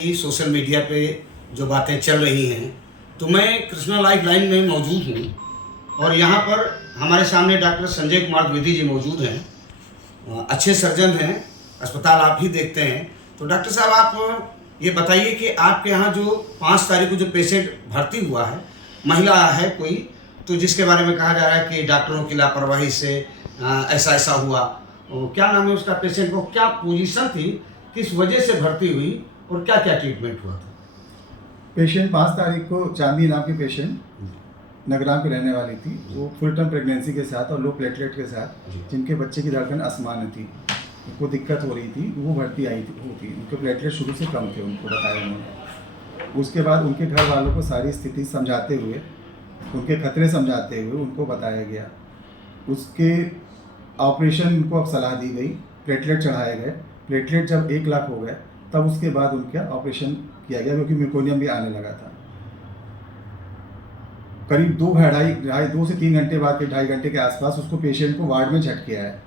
Social media पे जो बातें चल रही हैं, तो मैं कृष्णा लाइफ लाइन में मौजूद हूँ और यहाँ पर हमारे सामने डॉक्टर संजय कुमार द्विवेदी जी मौजूद हैं। अच्छे सर्जन हैं, अस्पताल आप ही देखते हैं। तो डॉक्टर साहब, आप ये बताइए कि आपके यहाँ जो 5 तारीख को जो पेशेंट भर्ती हुआ है, महिला है कोई, तो जिसके बारे में कहा जा रहा है कि डॉक्टरों की लापरवाही से ऐसा ऐसा हुआ, क्या नाम है उसका, पेशेंट को क्या पोजीशन थी, किस वजह से भर्ती हुई और क्या क्या ट्रीटमेंट हुआ था? पेशेंट 5 तारीख को चांदनी नाम की पेशेंट नगराम की रहने वाली थी। वो फुल टर्म प्रेगनेंसी के साथ और लो प्लेटलेट के साथ, जिनके बच्चे की धड़कन आसमान थी, उनको दिक्कत हो रही थी, वो भर्ती आई थी। उनके प्लेटलेट शुरू से कम थे, उनको बताया उन्होंने। उसके बाद उनके घर वालों को सारी स्थिति समझाते हुए, उनके खतरे समझाते हुए उनको बताया गया। उसके ऑपरेशन को अब सलाह दी गई, प्लेटलेट चढ़ाए गए। प्लेटलेट जब 1 लाख हो गए तब उसके बाद उनका ऑपरेशन किया गया, क्योंकि मेकोनियम भी आने लगा था। करीब 2 से 3 घंटे बाद के 2.5 घंटे के आसपास उसको पेशेंट को वार्ड में झटके आए।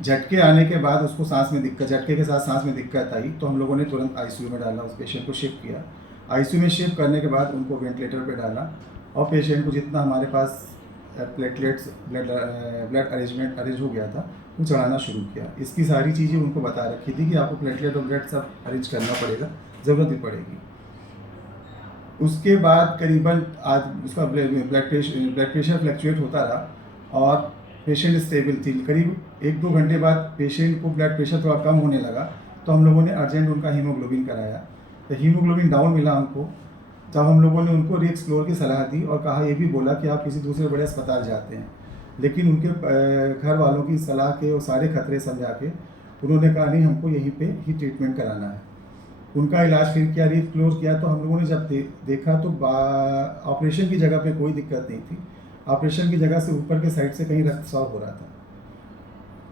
झटके आने के बाद उसको सांस में दिक्कत, झटके के साथ सांस में दिक्कत आई, तो हम लोगों ने तुरंत आईसीयू में डाला। उस पेशेंट को शिफ्ट किया। आईसीयू में शिफ्ट करने के बाद उनको वेंटिलेटर पे डाला और पेशेंट को जितना हमारे पास प्लेटलेट्स ब्लड अरेंज हो गया था, वो चढ़ाना शुरू किया। इसकी सारी चीज़ें उनको बता रखी थी कि आपको प्लेटलेट और ब्लड सब अरेंज करना पड़ेगा, ज़रूरत भी पड़ेगी। उसके बाद करीबन आज उसका ब्लड प्रेशर फ्लक्चुएट होता रहा और पेशेंट स्टेबल थी। करीब 1-2 घंटे बाद पेशेंट को ब्लड प्रेशर थोड़ा कम होने लगा, तो हम लोगों ने अर्जेंट उनका हीमोग्लोबिन कराया। तो हीमोग्लोबिन डाउन मिला हमको, तब हम लोगों ने उनको रीएक्सप्लोर की सलाह दी और कहा, ये भी बोला कि आप किसी दूसरे बड़े अस्पताल जाते हैं। लेकिन उनके घर वालों की सलाह के और सारे खतरे समझा के उन्होंने कहा, नहीं, हमको यहीं पे ही ट्रीटमेंट कराना है। उनका इलाज फिर किया, रीएक्सप्लोर किया। तो हम लोगों ने जब देखा तो ऑपरेशन की जगह पे कोई दिक्कत नहीं थी। ऑपरेशन की जगह से ऊपर के साइड से कहीं रक्तस्राव हो रहा था।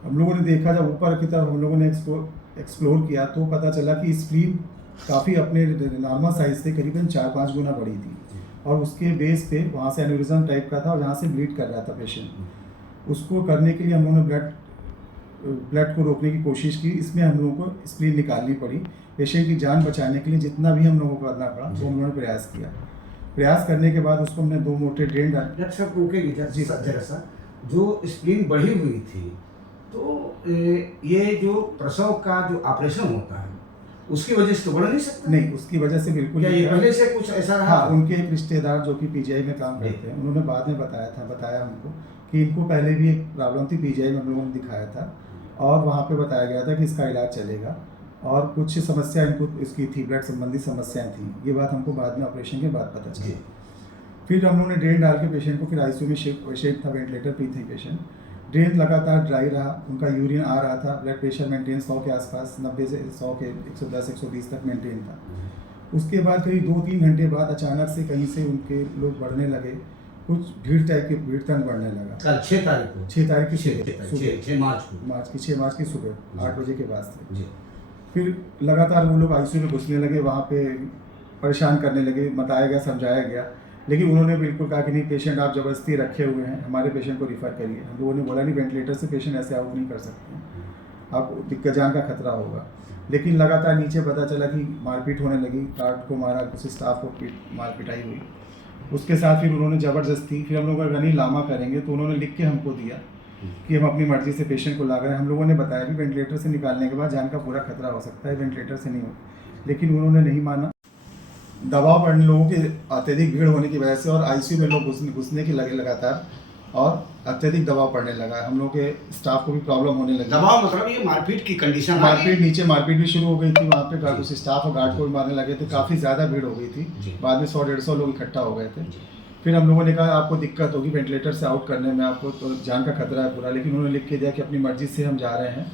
हम लोगों ने देखा, जब ऊपर की तरफ हम लोगों ने एक्सप्लोर किया तो पता चला कि स्प्लीन काफ़ी अपने नॉर्मल साइज से करीबन 4-5 गुना बड़ी थी और उसके बेस पे वहाँ से एन्यूरिज्म टाइप का था और जहाँ से ब्लीड कर रहा था पेशेंट। उसको करने के लिए हम लोगों ने ब्लड को रोकने की कोशिश की। इसमें हम लोगों को स्प्लीन निकालनी पड़ी। पेशेंट की जान बचाने के लिए जितना भी हम लोगों को करना पड़ा वो हम लोगों ने प्रयास किया। प्रयास करने के बाद उसको हमने 2 मोटे ड्रेन डाले। डॉक्टर साहब रुकेगी जरा सा, जो स्प्लीन बढ़ी हुई थी, तो ये जो प्रसव का जो ऑपरेशन होता है उसकी वजह से तो बढ़ नहीं सकता? नहीं, उसकी वजह से बिल्कुल क्या ये पहले से कुछ ऐसा रहा? हाँ, उनके एक रिश्तेदार जो कि पीजीआई में काम करते हैं, उन्होंने बाद में बताया हमको कि इनको पहले भी एक प्रॉब्लम थी, पीजीआई में हम लोगों ने दिखाया था और वहाँ पे बताया गया था कि इसका इलाज चलेगा और कुछ समस्या इनको इसकी थी, ब्लड संबंधी समस्याएं थी। ये बात हमको बाद में ऑपरेशन के बाद पता चली। फिर हम लोगों ने ड्रेन डाल के पेशेंट को फिर आईसीयू में शिफ्ट था, वेंटिलेटर पे थी पेशेंट। ड्रेन लगातार ड्राई रहा, उनका यूरिन आ रहा था, ब्लड प्रेशर मेंटेन 100 के आसपास, 90 से 100 के 110-120 तक मेंटेन था। उसके बाद करीब 2-3 घंटे बाद अचानक से कहीं से उनके लोग बढ़ने लगे, कुछ भीड़ टाइप की भीड़तंग बढ़ने लगा। कल 6 तारीख को 6 तारीख की सुबह 6 मार्च की सुबह 8 बजे के बाद से फिर लगातार वो लोग आईसीयू में घुसने लगे, वहाँ पे परेशान करने लगे। बताया गया, समझाया गया, लेकिन उन्होंने बिल्कुल कहा कि नहीं, पेशेंट आप ज़बरदस्ती रखे हुए हैं, हमारे पेशेंट को रिफ़र करिए। हम लोगों ने बोला, नहीं, वेंटिलेटर से पेशेंट ऐसे आउट नहीं कर सकते, आपको दिक्कत, जान का खतरा होगा। लेकिन लगातार नीचे पता चला कि मारपीट होने लगी, गार्ड को मारा, किसी स्टाफ को मार पिटाई हुई। उसके साथ फिर उन्होंने ज़बरदस्ती, फिर हम लोग अगर नहीं लामा करेंगे तो उन्होंने लिख के हमको दिया कि हम अपनी मर्ज़ी से पेशेंट को ला गए। हम लोगों ने बताया कि वेंटिलेटर से निकालने के बाद जान का पूरा खतरा हो सकता है, वेंटिलेटर से नहीं हो, लेकिन उन्होंने नहीं माना। दबाव बढ़ने, लोगों की अत्यधिक भीड़ होने की वजह से और आईसीयू में लोग घुसने की लगे लगातार और अत्यधिक दबाव पड़ने लगा। हम लोग के स्टाफ को भी प्रॉब्लम होने लगी। दबाव मतलब ये मारपीट की कंडीशन? मारपीट, नीचे मारपीट भी शुरू हो गई थी। वहाँ पे गार्ड, स्टाफ और गार्ड को भी मारने लगे थे। काफ़ी ज़्यादा भीड़ हो गई थी। बाद में 100-150 लोग इकट्ठा हो गए थे। फिर हम लोगों ने कहा, आपको दिक्कत होगी वेंटिलेटर से आउट करने में, आपको तो जान का खतरा है पूरा। लेकिन उन्होंने लिख के दिया कि अपनी मर्जी से हम जा रहे हैं।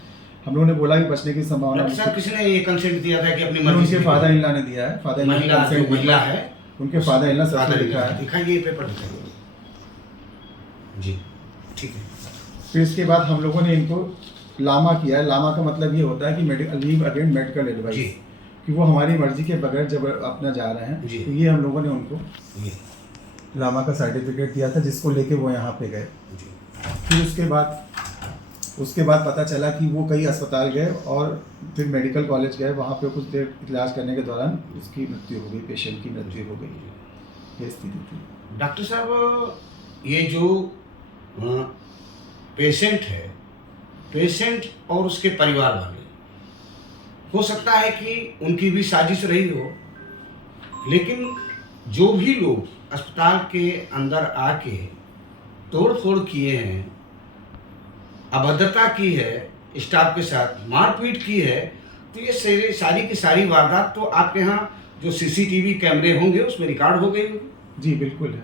हम लोगों ने बोला कि बचने की संभावना। किसने ये कंसेंट दिया था कि अपनी मर्जी? उनके फादर इन लॉ ने दिया है। फादर महिला है, उनके फादर इन लॉ सब लिखा है। दिखाइए पेपर, दिखाइए जी, ठीक है। फिर इसके बाद हम लोगों ने इनको लामा किया है। लामा का मतलब ये होता है कि लीव अगेंस्ट मेडिकल एडवाइस, कि वो हमारी मर्जी के बगैर जब अपना जा रहे हैं। तो ये हम लोगों ने उनको लामा का सर्टिफिकेट दिया था, जिसको लेके वो यहाँ पे गए। फिर उसके बाद उसके बाद पता चला कि वो कई अस्पताल गए और फिर मेडिकल कॉलेज गए, वहाँ पे कुछ देर इलाज करने के दौरान उसकी मृत्यु हो गई, पेशेंट की मृत्यु हो गई। ये स्थिति थी। डॉक्टर साहब, ये जो पेशेंट है, पेशेंट और उसके परिवार वाले, हो सकता है कि उनकी भी साजिश रही हो, लेकिन जो भी लोग अस्पताल के अंदर आके तोड़ फोड़ किए हैं, अभद्रता की है, स्टाफ के साथ मारपीट की है, तो ये सारी की सारी वारदात तो आपके यहाँ जो सीसीटीवी कैमरे होंगे उसमें रिकॉर्ड हो गई होगी। जी बिल्कुल है,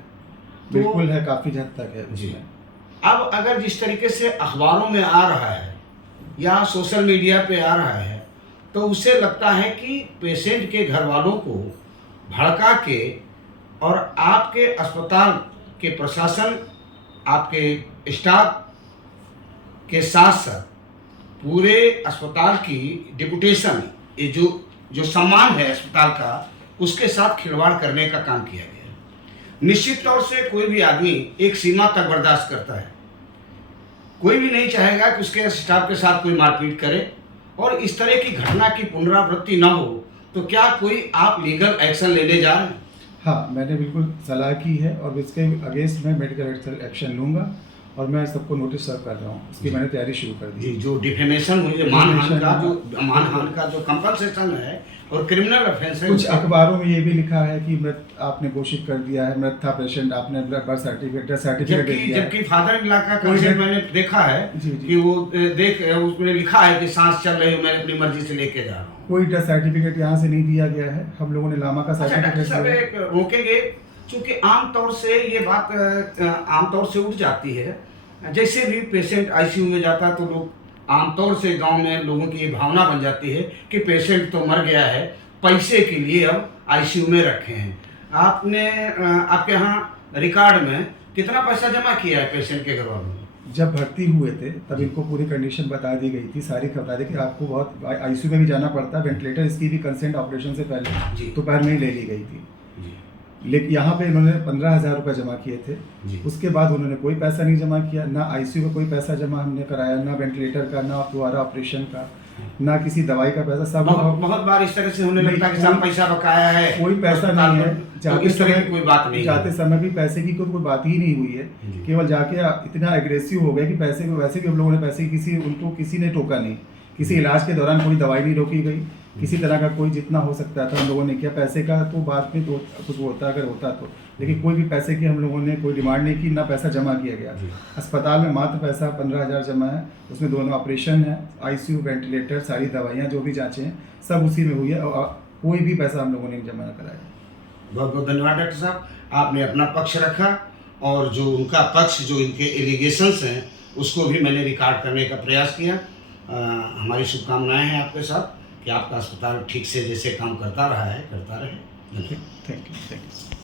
बिल्कुल है, काफ़ी हद तक है जी। उसमें। अब अगर जिस तरीके से अखबारों में आ रहा है या सोशल मीडिया पे आ रहा है, तो उससे लगता है कि पेशेंट के घर वालों को भड़का के और आपके अस्पताल के प्रशासन, आपके स्टाफ के साथ साथ पूरे अस्पताल की डिपुटेशन, ये जो सम्मान है अस्पताल का, उसके साथ खिलवाड़ करने का काम किया गया है। निश्चित तौर से कोई भी आदमी एक सीमा तक बर्दाश्त करता है, कोई भी नहीं चाहेगा कि उसके स्टाफ के साथ कोई मारपीट करे, और इस तरह की घटना की पुनरावृत्ति न हो, तो क्या कोई आप लीगल एक्शन लेने जा रहे हैं? हाँ, मैंने बिल्कुल सलाह की है और इसके अगेंस्ट मैं मेडिकल एक्शन लूँगा और मैं सबको नोटिस सर्व कर रहा हूँ। इसकी मैंने तैयारी शुरू कर दी। जी, जो डिफेमेशन हुई है, मानहानि का जो कंपनसेशन है और क्रिमिनल ऑफेंस है, कुछ अखबारों में ये भी लिखा है कि मृत आपने घोषित कर दिया है, मृत था पेशेंट, आपने बर्थ सर्टिफिकेट दे दिया है। जबकि फादर इन लॉ का कंसेंट मैंने देखा है कि वो उसमें लिखा है कि सांस चल रही है, मैं अपनी मर्जी से लेके जा रहा हूँ। कोई डेथ सर्टिफिकेट यहाँ से नहीं दिया गया है, हम लोगों ने लामा का सर्टिफिकेट दिया है। एक रोकेंगे, क्योंकि आमतौर से ये बात आमतौर से उठ जाती है। जैसे भी पेशेंट आईसीयू में जाता है तो लोग आमतौर से गांव में लोगों की ये भावना बन जाती है कि पेशेंट तो मर गया है, पैसे के लिए अब आईसीयू में रखे हैं। आपने आपके यहाँ रिकॉर्ड में कितना पैसा जमा किया है पेशेंट के घर वालों ने? जब भर्ती हुए थे तब इनको पूरी कंडीशन बता दी गई थी, सारी बता दी कि आपको बहुत आईसीयू में भी जाना पड़ता है, वेंटिलेटर इसकी भी कंसेंट ऑपरेशन से पहले दोपहर में ही ले ली गई थी। लेकिन यहाँ पे इन्होंने 15,000 रुपये जमा किए थे। उसके बाद उन्होंने कोई पैसा नहीं जमा किया, ना आईसीयू का कोई पैसा जमा हमने कराया, ना वेंटिलेटर का, ना दोबारा ऑपरेशन का, ना किसी दवाई का पैसा। सब बहुत बार इस तरह से होने लगता है कि सब पैसा बकाया है, कोई पैसा नहीं है, जाते समय कोई बात नहीं, जाते समय भी पैसे की कोई बात ही नहीं हुई है। केवल जाके इतना एग्रेसिव हो गया कि पैसे को, वैसे भी हम लोगों ने पैसे उनको किसी ने टोका नहीं, किसी इलाज के दौरान कोई दवाई नहीं रोकी गई, किसी तरह का कोई जितना हो सकता था हम लोगों ने किया। पैसे का तो बाद में तो कुछ होता अगर होता तो, लेकिन कोई भी पैसे की हम लोगों ने कोई डिमांड नहीं की, ना पैसा जमा किया गया। अस्पताल में मात्र पैसा 15,000 जमा है, उसमें दोनों ऑपरेशन है, आईसीयू, वेंटिलेटर, सारी दवाइयाँ जो भी जाँचें हैं सब उसी में हुई है, और कोई भी पैसा हम लोगों ने जमा कराया। बहुत बहुत धन्यवाद डॉक्टर साहब, आपने अपना पक्ष रखा और जो उनका पक्ष, जो इनके एलिगेशंस हैं, उसको भी मैंने रिकॉर्ड करने का प्रयास किया। हमारी शुभकामनाएं हैं आपके साथ कि आपका अस्पताल ठीक से जैसे काम करता रहा है, करता रहे। Thank you.